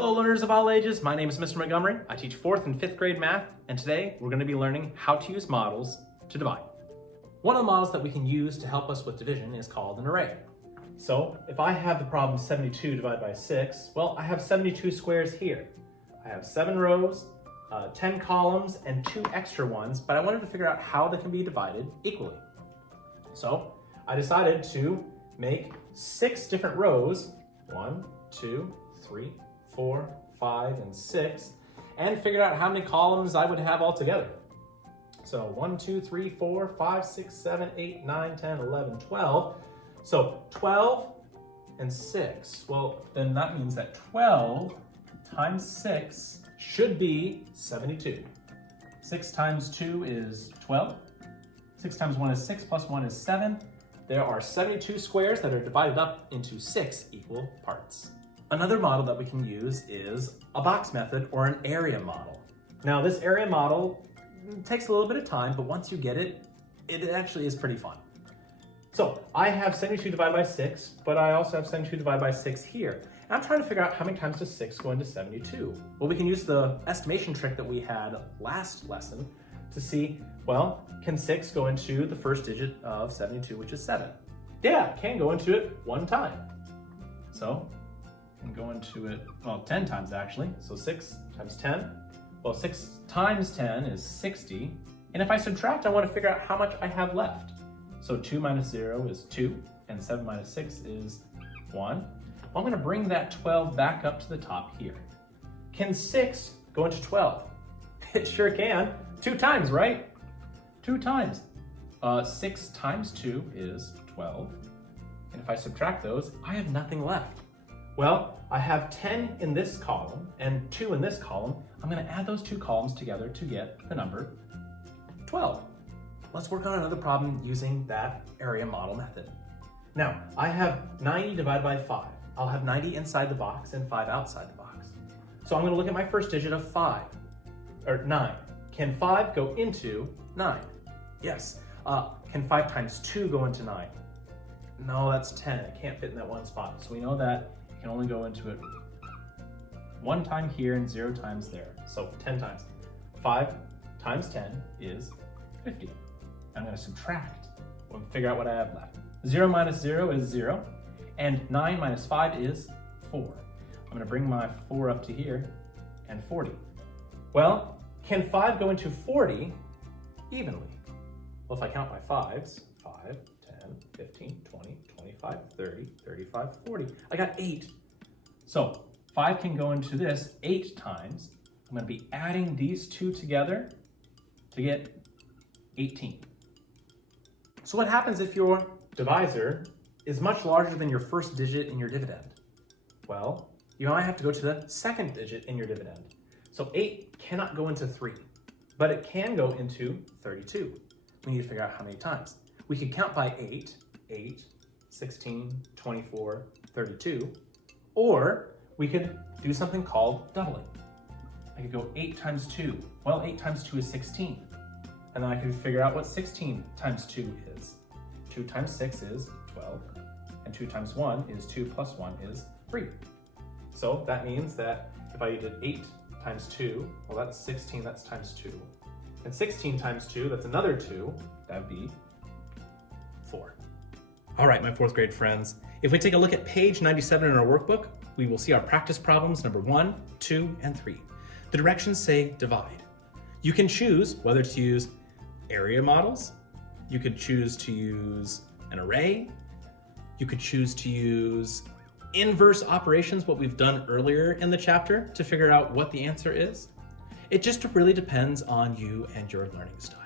Hello learners of all ages, my name is Mr. Montgomery. I teach 4th and 5th grade math, and today we're going to be learning how to use models to divide. One of the models that we can use to help us with division is called an array. So if I have the problem 72 divided by 6, well, I have 72 squares here. I have 7 rows, 10 columns, and 2 extra ones, but I wanted to figure out how they can be divided equally. So I decided to make 6 different rows, 1, 2, 3, 4, 5, and 6, and figured out how many columns I would have altogether. So 1, 2, 3, 4, 5, 6, 7, 8, 9, 10, 11, 12. So 12 and 6. Well, then that means that 12 times 6 should be 72. 6 times 2 is 12. 6 times 1 is 6, plus 1 is 7. There are 72 squares that are divided up into 6 equal parts. Another model that we can use is a box method or an area model. Now this area model takes a little bit of time, but once you get it, it actually is pretty fun. So I have 72 divided by 6, but I also have 72 divided by 6 here. And I'm trying to figure out how many times does 6 go into 72. Well, we can use the estimation trick that we had last lesson to see, well, can 6 go into the first digit of 72, which is 7? Yeah, it can go into it one time. So and go into it, well, 10 times actually. So 6 times 10. Well, 6 times 10 is 60. And if I subtract, I want to figure out how much I have left. So 2 minus 0 is 2, and 7 minus 6 is 1. Well, I'm going to bring that 12 back up to the top here. Can 6 go into 12? It sure can. 2 times, right? 2 times. 6 times 2 is 12. And if I subtract those, I have nothing left. Well, I have 10 in this column and 2 in this column. I'm going to add those 2 columns together to get the number 12. Let's work on another problem using that area model method. Now, I have 90 divided by 5. I'll have 90 inside the box and 5 outside the box. So I'm going to look at my first digit of 9. Can 5 go into 9? Yes. Can 5 times 2 go into 9? No, that's 10. It can't fit in that one spot. So we know that you can only go into it 1 time here and 0 times there. So 10 times. 5 times 10 is 50. I'm going to subtract and figure out what I have left. 0 minus 0 is 0, and 9 minus 5 is 4. I'm going to bring my 4 up to here, and 40. Well, can 5 go into 40 evenly? Well, if I count my 5s, 5, 10, 15, 20, 25, 30, 35, 40. I got 8. So 5 can go into this 8 times. I'm going to be adding these 2 together to get 18. So what happens if your divisor is much larger than your first digit in your dividend? Well, you might have to go to the second digit in your dividend. So 8 cannot go into 3, but it can go into 32. We need to figure out how many times. We could count by 8, 16, 24, 32, or we could do something called doubling. I could go 8 times 2. Well, 8 times 2 is 16. And then I could figure out what 16 times 2 is. 2 times 6 is 12, and 2 times 1 is 2 plus 1 is 3. So that means that if I did 8 times 2, well, that's 16, that's times 2. And 16 times 2, that's another 2, that'd be 4. All right, my 4th grade friends, if we take a look at page 97 in our workbook, we will see our practice problems number 1, 2, and 3. The directions say divide. You can choose whether to use area models, you could choose to use an array, you could choose to use inverse operations, what we've done earlier in the chapter, to figure out what the answer is. It just really depends on you and your learning style.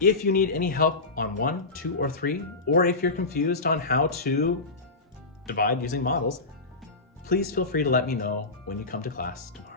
If you need any help on 1, 2, or 3, or if you're confused on how to divide using models, please feel free to let me know when you come to class tomorrow.